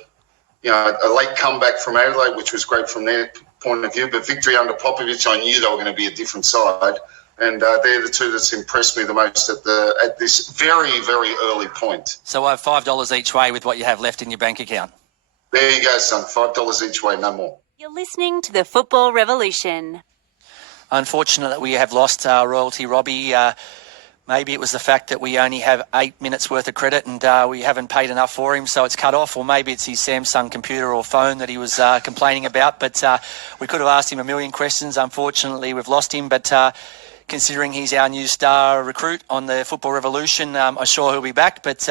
late comeback from Adelaide, which was great from their point of view. But Victory under Popovich, I knew they were going to be a different side, and they're the 2 that's impressed me the most at this very, very early point. So I have $5 each way with what you have left in your bank account. There you go, son. $5 each way, no more. You're listening to the Football Revolution. Unfortunately, we have lost our royalty, Robbie. Maybe it was the fact that we only have 8 minutes worth of credit and we haven't paid enough for him, so it's cut off. Or maybe it's his Samsung computer or phone that he was complaining about. But we could have asked him a million questions. Unfortunately, we've lost him. But considering he's our new star recruit on the Football Revolution, I'm sure he'll be back. But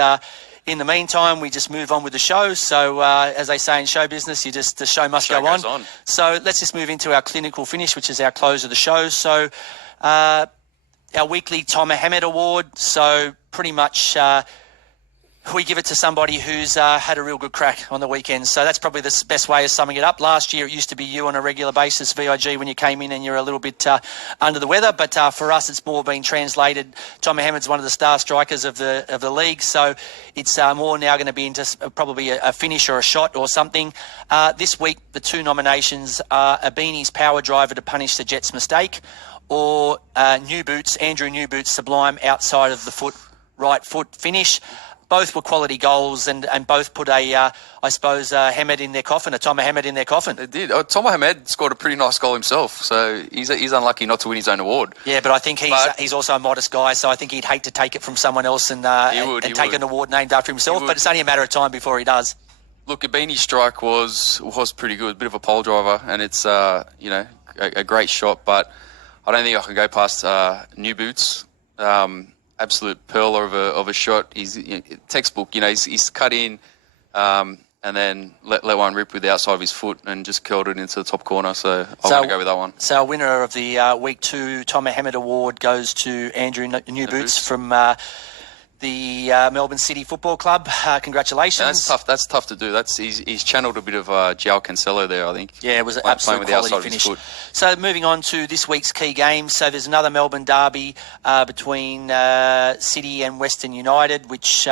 in the meantime, we just move on with the show. So as they say in show business, the show must go on. So let's just move into our clinical finish, which is our close of the show. So our weekly Tom Mohammed Award. So pretty much we give it to somebody who's had a real good crack on the weekend. So that's probably the best way of summing it up. Last year, it used to be you on a regular basis, VIG, when you came in and you're a little bit under the weather. But for us, it's more been translated. Tom Mohamed's one of the star strikers of the league. So it's more now going to be into probably a finish or a shot or something. This week, the two nominations are Abini's power driver to punish the Jets' mistake, or New Boots, Andrew New Boots' sublime outside of the foot, right foot finish. Both were quality goals and both put a Hamed in their coffin, a Tom Mohamed in their coffin. They did. Tom Mohamed scored a pretty nice goal himself, so he's unlucky not to win his own award. Yeah, but I think he's also a modest guy, so I think he'd hate to take it from someone else and take an award named after himself, but it's only a matter of time before he does. Look, Abini's strike was pretty good, a bit of a pole driver, and it's a great shot, but I don't think I can go past New Boots. Absolute pearl of a shot. He's textbook. He's cut in and then let one rip with the outside of his foot and just curled it into the top corner. So I'm going to go with that one. So our winner of the Week 2 Tom Mohamed Award goes to Andrew New Boots from the Melbourne City Football Club. Congratulations. Yeah, that's tough. That's tough to do. He's channeled a bit of João Cancelo there, I think. Yeah, it was an absolute quality finish. So moving on to this week's key games. So there's another Melbourne derby between City and Western United, which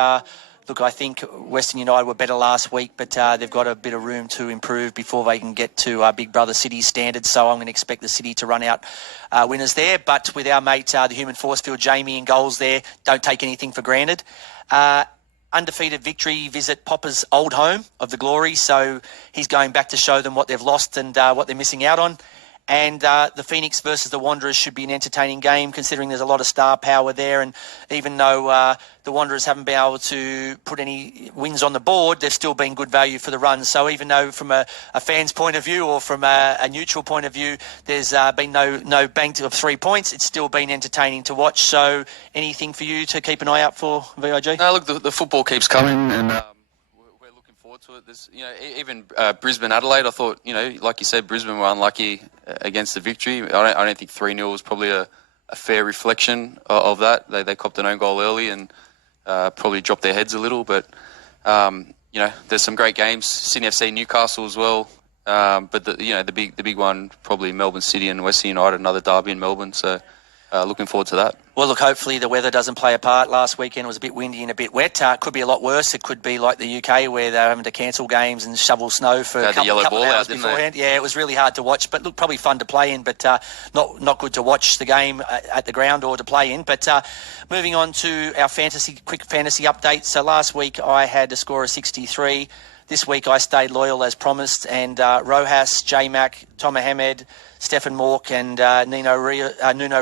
look, I think Western United were better last week, but they've got a bit of room to improve before they can get to Big Brother City's standards. So I'm going to expect the City to run out winners there. But with our mate, the human force field, Jamie, in goals there, don't take anything for granted. Undefeated victory visit Popper's old home of the Glory. So he's going back to show them what they've lost and what they're missing out on. And the Phoenix versus the Wanderers should be an entertaining game, considering there's a lot of star power there. And even though the Wanderers haven't been able to put any wins on the board, they've still been good value for the run. So even though from a fan's point of view or from a neutral point of view, there's been no bank of 3 points, it's still been entertaining to watch. So anything for you to keep an eye out for, VIG? No, look, the football keeps coming, and we're looking forward to it. There's, even Brisbane, Adelaide, I thought, like you said, Brisbane were unlucky against the victory. I don't think 3-0 was probably a fair reflection of that. They copped an own goal early and probably dropped their heads a little. But, there's some great games. Sydney FC, Newcastle as well. But the big one, probably Melbourne City and Western United, another derby in Melbourne. So looking forward to that. Well, look, hopefully the weather doesn't play a part. Last weekend was a bit windy and a bit wet. It could be a lot worse. It could be like the UK where they're having to cancel games and shovel snow for a couple of hours beforehand. Yeah, it was really hard to watch, but look, probably fun to play in, but not good to watch the game at the ground or to play in. But moving on to our quick fantasy update. So last week I had a score of 63. This week I stayed loyal as promised, and Rojas, J-Mac, Tom Mohamed, Stefan Mork and Nuno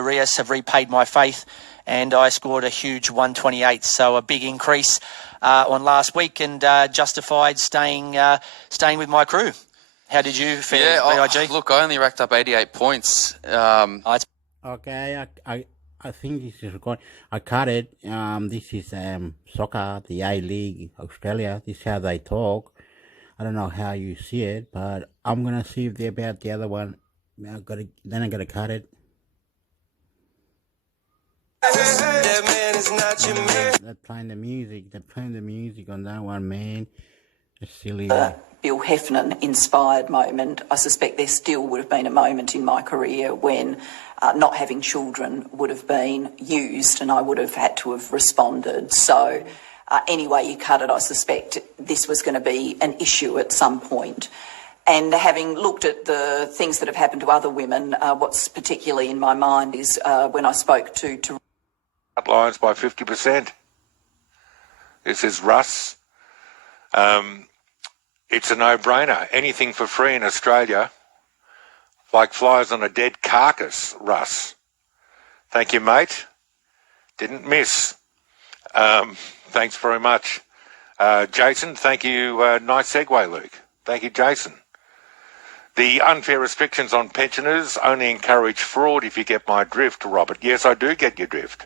Rios have repaid my faith, and I scored a huge 128, so a big increase on last week, and justified staying with my crew. How did you fare, VIG? Look, I only racked up 88 points. Okay, I think this is recording. I cut it. This is soccer, the A-League, Australia. This is how they talk. I don't know how you see it, but I'm going to see if they're about the other one. Then I'm going to cut it. They're playing the music. They're playing the music on that one, man. It's silly. Bill Heffernan-inspired moment. I suspect there still would have been a moment in my career when not having children would have been used and I would have had to have responded. So anyway you cut it, I suspect this was going to be an issue at some point. And having looked at the things that have happened to other women, what's particularly in my mind is when I spoke to Lions by 50%. This is Russ. It's a no-brainer. Anything for free in Australia, like flies on a dead carcass, Russ. Thank you, mate. Didn't miss. Thanks very much. Jason, thank you. Nice segue, Luke. Thank you, Jason. The unfair restrictions on pensioners only encourage fraud, if you get my drift, Robert. Yes, I do get your drift.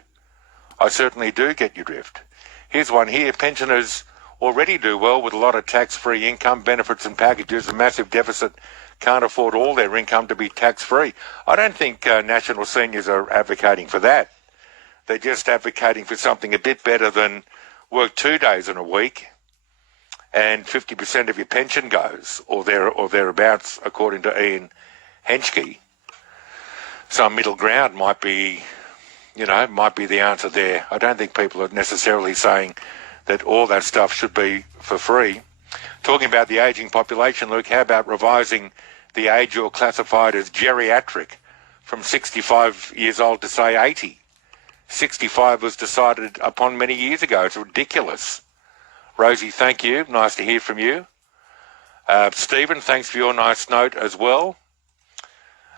I certainly do get your drift. Here's one here. Pensioners already do well with a lot of tax-free income, benefits and packages. A massive deficit can't afford all their income to be tax-free. I don't think national seniors are advocating for that. They're just advocating for something a bit better than work 2 days in a week and 50% of your pension goes, or thereabouts, according to Ian Henschke. Some middle ground might be the answer there. I don't think people are necessarily saying that all that stuff should be for free. Talking about the ageing population, Luke, how about revising the age you're classified as geriatric from 65 years old to, say, 80? 65 was decided upon many years ago. It's ridiculous. Rosie, thank you. Nice to hear from you. Stephen, thanks for your nice note as well.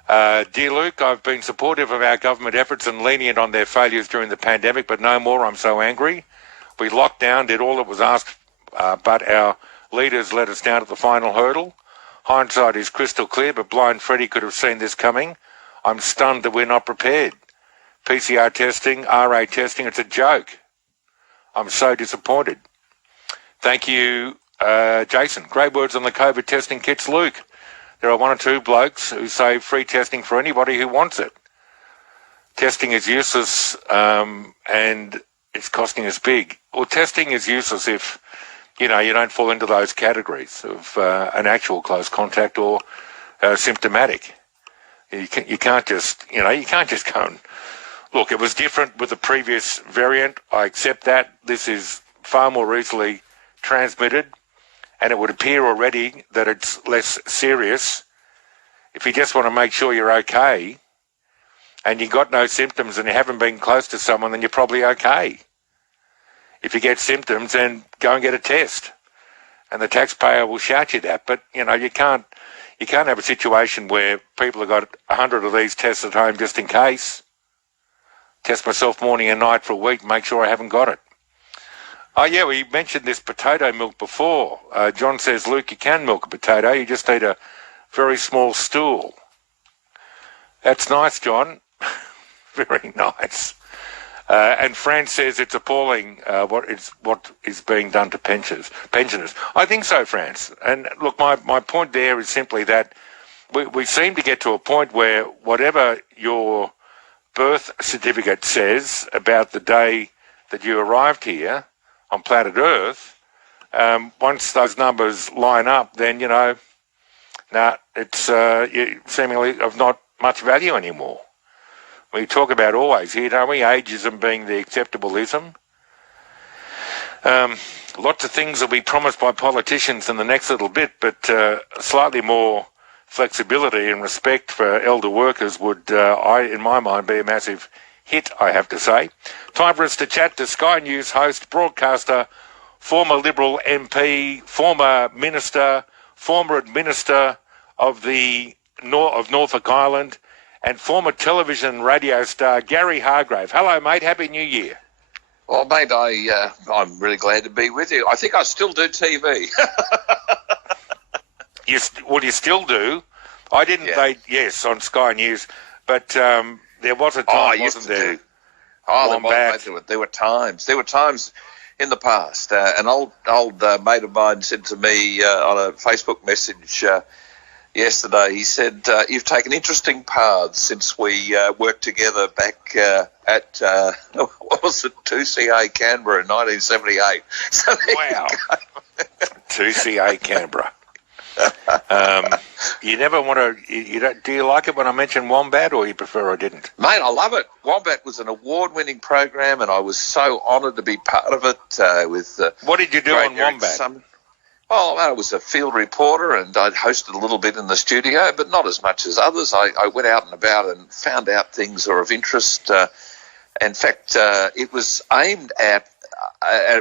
Dear Luke, I've been supportive of our government efforts and lenient on their failures during the pandemic, but no more. I'm so angry. We locked down, did all that was asked, but our leaders let us down at the final hurdle. Hindsight is crystal clear, but blind Freddie could have seen this coming. I'm stunned that we're not prepared. PCR testing, RA testing, it's a joke. I'm so disappointed. Thank you, Jason. Great words on the COVID testing kits, Luke. There are one or two blokes who say free testing for anybody who wants it. Testing is useless and it's costing us big. Well, testing is useless if, you don't fall into those categories of an actual close contact or symptomatic. You can't just go and... Look, it was different with the previous variant. I accept that. This is far more easily transmitted, and it would appear already that it's less serious. If you just want to make sure you're okay and you've got no symptoms and you haven't been close to someone, then you're probably okay. If you get symptoms, then go and get a test, and the taxpayer will shout you that. But, you can't have a situation where people have got 100 of these tests at home just in case. Test myself morning and night for a week, make sure I haven't got it. Oh, yeah, we mentioned this potato milk before. John says, Luke, you can milk a potato. You just need a very small stool. That's nice, John. Very nice. And Fran says it's appalling what is being done to pensioners. I think so, France. And look, my point there is simply that we seem to get to a point where whatever your birth certificate says about the day that you arrived here on planet Earth, once those numbers line up, then, it's seemingly of not much value anymore. We talk about always here, don't we? Ageism being the acceptable ism. Lots of things will be promised by politicians in the next little bit, but slightly more flexibility and respect for elder workers would, in my mind, be a massive hit, I have to say. Time for us to chat to Sky News host, broadcaster, former Liberal MP, former minister, former administrator of Norfolk Island, and former television and radio star Gary Hargrave. Hello, mate. Happy New Year. Well, mate, I'm really glad to be with you. I think I still do TV. You still do. I didn't. Yeah. Yes, on Sky News, but there was a time, wasn't there? There were times. There were times in the past. An old mate of mine said to me on a Facebook message yesterday, he said, you've taken interesting paths since we worked together back at, what was it, 2CA Canberra in 1978. So wow. 2CA Canberra. You never want to... do you like it when I mention Wombat, or you prefer I didn't? Mate, I love it. Wombat was an award-winning program, and I was so honoured to be part of it. What did you do on Wombat? I was a field reporter, and I'd hosted a little bit in the studio, but not as much as others. I went out and about and found out things that are of interest. In fact, it was aimed at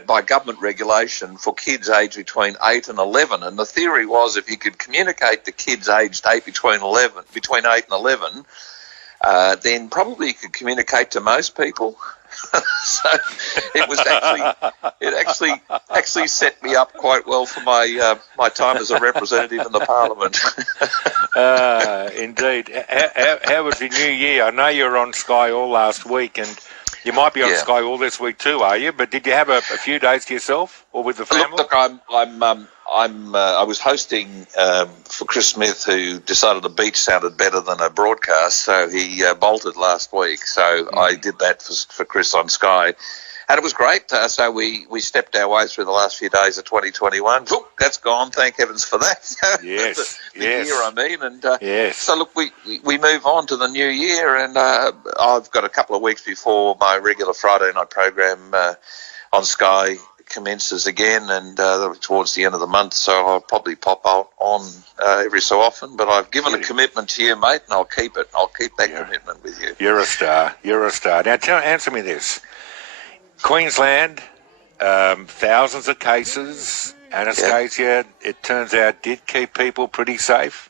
by government regulation for kids aged between 8 and 11. And the theory was if you could communicate to kids aged between 8 and 11, then probably you could communicate to most people. So it was actually set me up quite well for my time as a representative in the Parliament. Indeed. How was your New Year? I know you were on Sky all last week, and you might be on Sky all this week too, are you? But did you have a few days to yourself or with the family? Look, I was hosting for Chris Smith, who decided a beach sounded better than a broadcast, so he bolted last week. So I did that for Chris on Sky, And it was great. So we stepped our way through the last few days of 2021. Whoop, that's gone. Thank heavens for that. Yes, the year, I mean. And yes. So, look, we move on to the new year, and I've got a couple of weeks before my regular Friday night program on Sky commences again, and towards the end of the month, so I'll probably pop out on every so often. But I've given a commitment to you, mate, and I'll keep it. I'll keep that commitment with you. You're a star. You're a star. Now, answer me this. Queensland, thousands of cases. Anastasia, it turns out, did keep people pretty safe.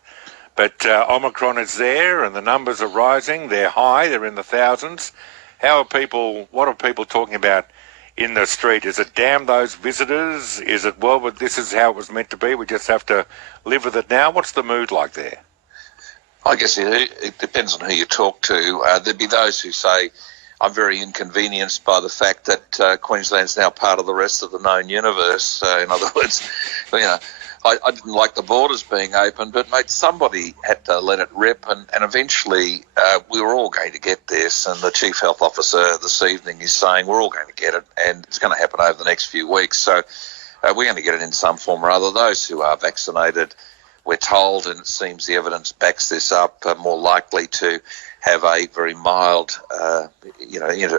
But Omicron is there, and the numbers are rising. They're high. They're in the thousands. What are people talking about in the street? Is it damn those visitors? Is it, well, this is how it was meant to be, we just have to live with it now? What's the mood like there? I guess it depends on who you talk to. There'd be those who say, I'm very inconvenienced by the fact that Queensland's now part of the rest of the known universe. In other words, I didn't like the borders being open, but, mate, somebody had to let it rip, and eventually we were all going to get this, and the Chief Health Officer this evening is saying we're all going to get it, and it's going to happen over the next few weeks. So we're going to get it in some form or other. Those who are vaccinated, we're told, and it seems the evidence backs this up, are more likely to have a very mild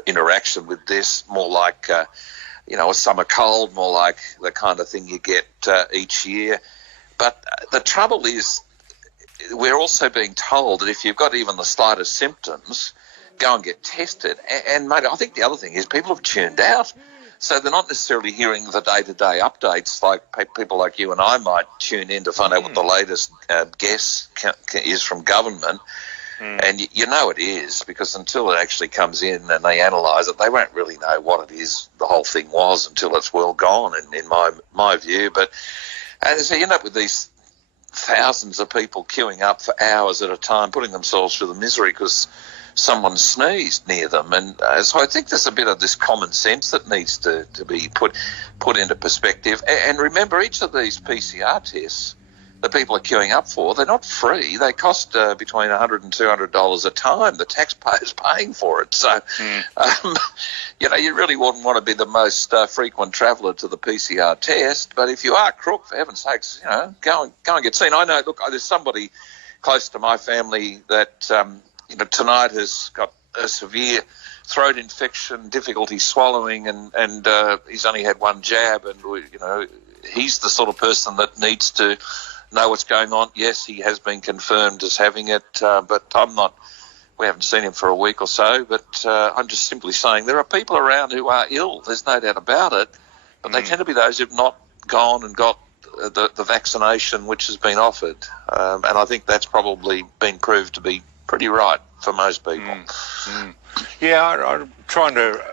interaction with this, more like a summer cold, more like the kind of thing you get each year. But the trouble is, we're also being told that if you've got even the slightest symptoms, go and get tested. And mate, I think the other thing is people have tuned out. So they're not necessarily hearing the day-to-day updates like people like you and I might tune in to find out what the latest guess is from government. And you know it is, because until it actually comes in and they analyse it, they won't really know what it is the whole thing was until it's well gone, in my view. But so you end up with these thousands of people queuing up for hours at a time, putting themselves through the misery because someone sneezed near them. And so I think there's a bit of this common sense that needs to be put into perspective. And remember, each of these PCR tests that people are queuing up for, they're not free. They cost between $100 and $200 a time. The taxpayer's paying for it. So, you really wouldn't want to be the most frequent traveller to the PCR test. But if you are crook, for heaven's sakes, go and get seen. I know, look, there's somebody close to my family that, tonight has got a severe throat infection, difficulty swallowing, and he's only had one jab, and, he's the sort of person that needs to know what's going on. Yes, he has been confirmed as having it, but we haven't seen him for a week or so, but I'm just simply saying there are people around who are ill, there's no doubt about it, but they tend to be those who've not gone and got the vaccination which has been offered, and I think that's probably been proved to be pretty right for most people. Yeah, I'm trying to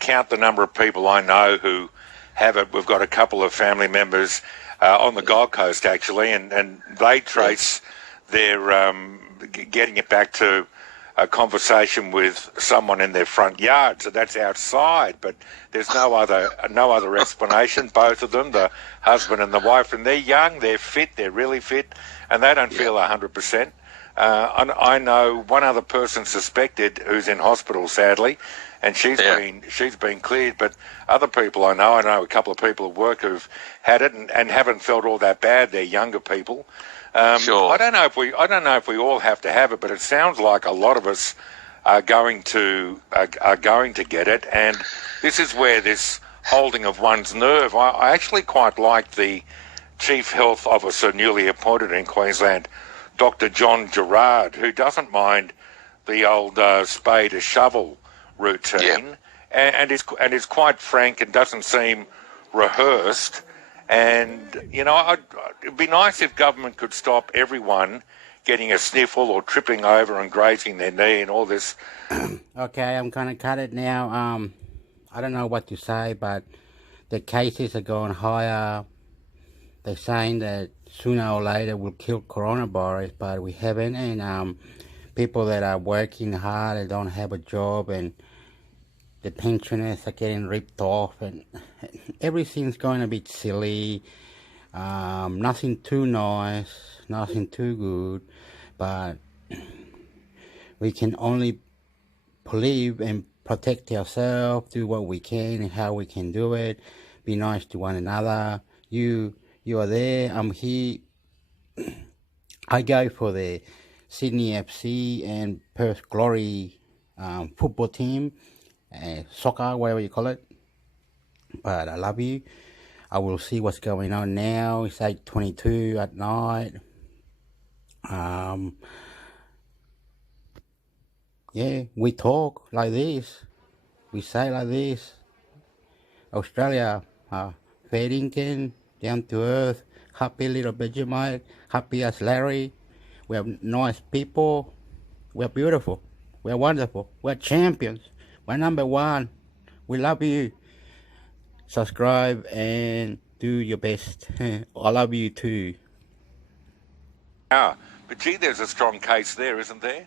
count the number of people I know who have it. We've got a couple of family members on the Gold Coast, actually, and they trace their getting it back to a conversation with someone in their front yard. So that's outside, but there's no other explanation. Both of them, the husband and the wife, and they're young, they're fit, they're really fit, and they don't feel 100%. I know one other person suspected who's in hospital, sadly, and she's been cleared. But other people I know a couple of people at work who've had it and haven't felt all that bad. They're younger people. Sure. I don't know if we all have to have it, but it sounds like a lot of us are going to get it. And this is where this holding of one's nerve. I actually quite like the Chief Health Officer newly appointed in Queensland, Dr. John Gerard, who doesn't mind the old spade to shovel routine, and is quite frank and doesn't seem rehearsed. And it'd be nice if government could stop everyone getting a sniffle or tripping over and grazing their knee and all this. Okay, I'm gonna cut it now. I don't know what to say, but the cases are going higher. They're saying that sooner or later we'll kill coronavirus, but we haven't. And people that are working hard and don't have a job, and the pensioners are getting ripped off, and everything's going a bit silly. Nothing too nice, nothing too good, but we can only believe and protect ourselves, do what we can, how we can do it, be nice to one another. You are there, I'm here. I go for the Sydney FC and Perth Glory football team, soccer, whatever you call it. But I love you. I will see what's going on now. It's 8:22 at night. Yeah, we talk like this. We say like this. Australia, fair dinkum, down to earth, happy little Vegemite, happy as Larry. We have nice people. We're beautiful. We're wonderful. We're champions. We're number one. We love you. Subscribe and do your best. I love you too. Ah, but gee, there's a strong case there, isn't there?